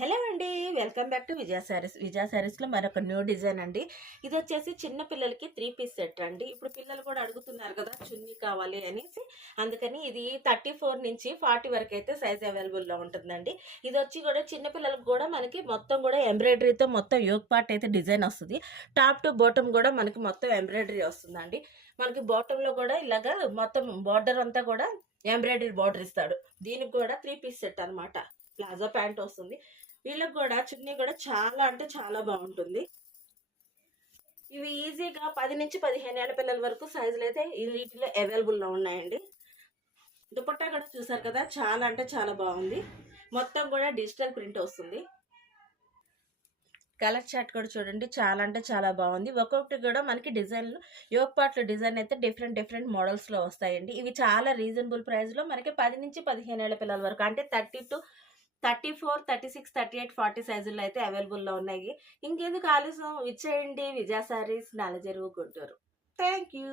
Hello అండి. Welcome back to విజయ శారీస్. విజయ శారీస్లో మరొక న్యూ డిజైన్ అండి. ఇది వచ్చేసి చిన్న పిల్లలకి 3 పీస్ సెట్ అండి. ఇప్పుడు పిల్లలు కూడా అడుగుతున్నారు కదా చున్నీ కావాలి అనేసి, అందుకని ఇది 34 నుంచి 40 వరకు అయితే సైజ్ అవైలబుల్లో ఉంటుందండి. ఇది వచ్చి కూడా చిన్న పిల్లలకు కూడా మనకి మొత్తం కూడా ఎంబ్రాయిడరీతో మొత్తం యోగ్ పార్ట్ అయితే డిజైన్ వస్తుంది. టాప్ టు బాటమ్ కూడా మనకి మొత్తం ఎంబ్రాయిడరీ వస్తుందండి. మనకి బాటంలో కూడా ఇలాగా మొత్తం బార్డర్ అంతా కూడా ఎంబ్రాయిడరీ బార్డర్ ఇస్తాడు. దీనికి కూడా 3 పీస్ సెట్ అనమాట. ప్లాజో ప్యాంట్ వస్తుంది. వీళ్ళకి కూడా చున్నీ కూడా చాలా అంటే చాలా బాగుంటుంది. ఇవి ఈజీగా 10 నుంచి 15 ఏళ్ల పిల్లల వరకు సైజులు అయితే ఈ వీటిలో అవైలబుల్లో ఉన్నాయండి. దుపట్టా కూడా చూసారు కదా, చాలా అంటే చాలా బాగుంది. మొత్తం కూడా డిజిటల్ ప్రింట్ వస్తుంది. కలర్ చార్ట్ కూడా చూడండి, చాలా అంటే చాలా బాగుంది. ఒక్కొక్కటి కూడా మనకి డిజైన్లు యోగ్ పార్ట్లు డిజైన్ అయితే డిఫరెంట్ డిఫరెంట్ మోడల్స్లో వస్తాయండి. ఇవి చాలా రీజనబుల్ ప్రైస్లో మనకి 10 నుంచి 15 ఏళ్ల పిల్లల వరకు, అంటే 30 to 34, 36, 38, 40 సైజుల్లో అయితే అవైలబుల్లో ఉన్నాయి. ఇంకెందుకు ఆలస్యం, ఇచ్చేయండి. విజయ సారీస్, నల్లచెరువు, గుంటూరు. Thank you.